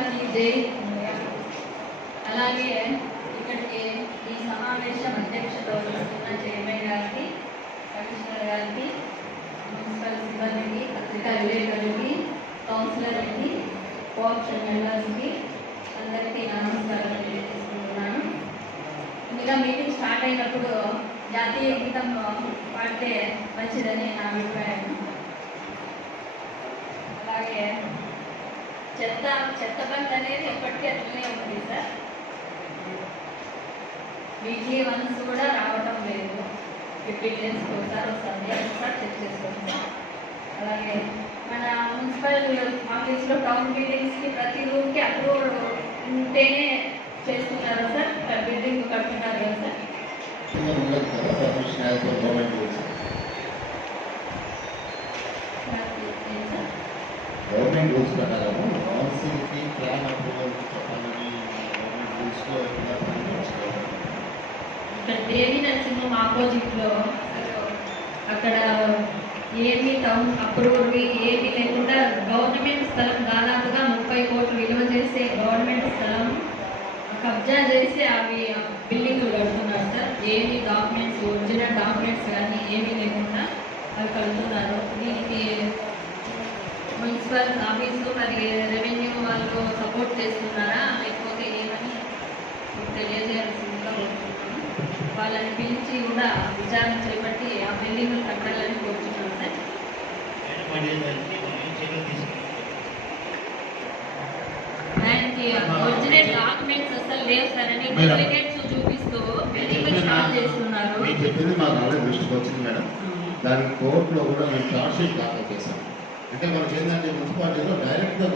గారికి జై. అలాగే ఇక్కడికి ఈ సమావేశం అధ్యక్షత వహిస్తున్న చైర్మన్ గారికి, కమిషనర్ గారికి, మున్సిపల్ సిబ్బందికి, పత్రికా విలేకరులకి, కౌన్సిలర్లకి, కోఆప్షన్ మెంబర్స్కి అందరికీ నమస్కారం తెలియజేసుకుంటున్నాను. ముందుగా మీటింగ్ స్టార్ట్ అయినప్పుడు జాతీయ గీతం పాడితే మంచిదని నా అభిప్రాయం. అలాగే చెత్త బండ్ అనేది ఎప్పటికీ అట్లనే ఉంది సార్. వీక్లీ వన్స్ కూడా రావటం లేదు. 15 డేస్కి ఒకసారి వస్తుంది, ఒకసారి చెక్ చేసుకుంటాం. అలాగే మన మున్సిపల్ ఆఫీస్లో టౌన్ మీటింగ్స్కి ప్రతి రూమ్కి అప్రూవల్ ఉంటేనే చేస్తున్నారు సార్. బిల్డింగ్ కట్టున్నారు కదా సార్. గవర్నమెంట్ రూల్స్ ప్రకారము కౌన్సిల్కి ప్లాన్ అప్రూవల్ చెప్పాలని గవర్నమెంట్ రూల్స్లో ఇక్కడ దేవి నరసింహం ఆపోజిట్లో అక్కడ ఏమి టౌన్ అప్రూవల్ ఏమి లేకుండా గవర్నమెంట్ స్థలం దాదాపుగా 30 కోట్లు విలువ చేసే గవర్నమెంట్ స్థలం కబ్జా చేసి అవి బిల్డింగ్లు కడుతున్నారు సార్. ఏమి డాక్యుమెంట్స్, ఒరిజినల్ డాక్యుమెంట్స్ కానీ ఏమీ లేకుండా అవి కడుతున్నారు. దీనికి మున్సిపల్ ఆఫీసు మరి రెవెన్యూ వాళ్ళు సపోర్ట్ చేస్తున్నారా లేకపోతే ఏమని తెలియజేయాల్సిందిగా కోరుతున్నాను. వాళ్ళని పిలిచి కూడా విచారణ చేపట్టి ఆ బిల్డింగ్ కట్టాలని కోరుతున్నాను సార్. దానికి ఒరిజినల్ డాక్యుమెంట్స్ అసలు లేవు సార్ అని డూప్లికేట్స్ చూపిస్తూ బిల్డింగ్ స్టార్ట్ చేస్తున్నారు. మీరు చెప్పింది మాకు ఆల్రెడీ దృష్టికి వచ్చింది మేడం. దానికి కోర్టులో కూడా మేము చార్జ్ షీట్ దాఖలు చేశాం. అంటే మనకి ఏంటంటే మున్సిపాలిటీలో డైరెక్ట్గా